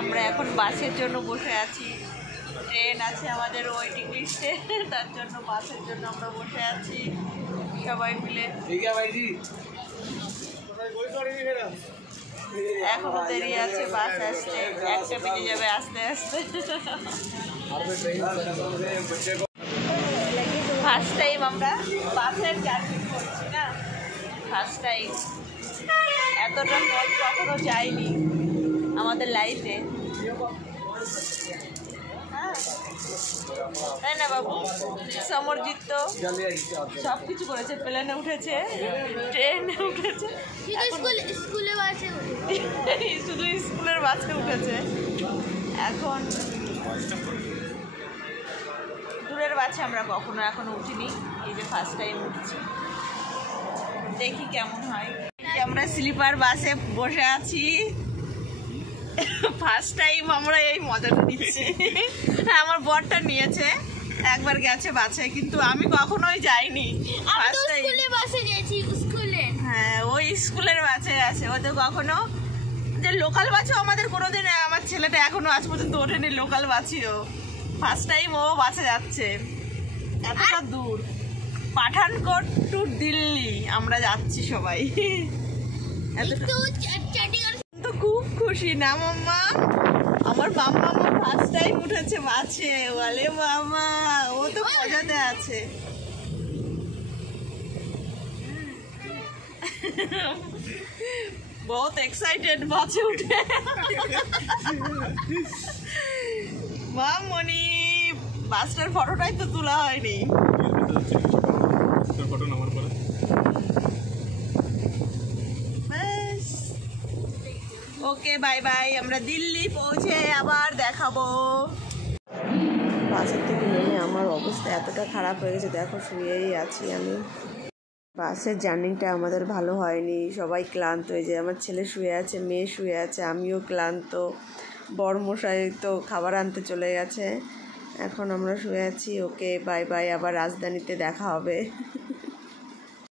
আমরা এখন বাসের জন্য বসে আছি। ট্রেন আছে আমাদের ওয়েটিং লিস্টে, তার জন্য বাসের জন্য আমরা বসে আছি সবাই মিলে। এখনো দেরি আছে, বাস আসতে 1টা বেজে যাবে আস্তে আস্তে। ফার্স্ট টাইম আমরা বাসের জার্নি করছি না, ফার্স্ট টাইম। এতটা পথ কখনো যাইনি আমাদের লাইফে, হ্যাঁ তাই না বাবু? সমরজিৎ তো সব কিছু করেছে, প্লেনে উঠেছে, ট্রেনে উঠেছে, শুধু স্কুলের বাসে উঠেছে। এখন দূরের বাসে আমরা কখনো এখনো উঠিনি, এই যে ফার্স্ট টাইম উঠছি, দেখি কেমন হয়। আমরা স্লিপার বাসে বসে আছি, ফার্স্ট টাইম আমরা এই মজাটা নিচ্ছি। হ্যাঁ, আমার বরটা নিয়েছে, একবার গেছে বাসে, কিন্তু আমি কখনোই যাইনি। ফার্স্ট টাইম হ্যাঁ, ওই স্কুলের বাসে আছে, ও তো কখনো যে লোকাল বাসেও আমাদের কোনোদিন, আমার ছেলেটা এখনো আজ পর্যন্ত ওঠেনি লোকাল বাসেও। ফার্স্ট টাইম ও বাসে যাচ্ছে এতটা দূর, পাঠানকোট টু দিল্লি আমরা যাচ্ছি সবাই। তো খুব খুশি না মাম্মা? আমার মাম্মা ফার্স্ট টাইম উঠেছে বাসে, বলে মামা, ও তো মজাতে আছে। बहुत एक्साइटेड বাসে উঠে। মামনি বাসটার ফটোটাই তো তোলা হয়নি। ওকে বাই বাই, আমরা দিল্লি পৌঁছে আবার দেখাবো। বাসের থেকে নেমে আমার অবস্থা এতটা খারাপ হয়ে গেছে, দেখো শুয়েই আছি আমি। বাসের জার্নিটা আমাদের ভালো হয়নি, সবাই ক্লান্ত হয়ে যায়। আমার ছেলে শুয়ে আছে, মেয়ে শুয়ে আছে, আমিও ক্লান্ত। বড়মশাই তো খাবার আনতে চলে গেছে, এখন আমরা শুয়ে আছি। ওকে বাই বাই, আবার রাজধানীতে দেখা হবে।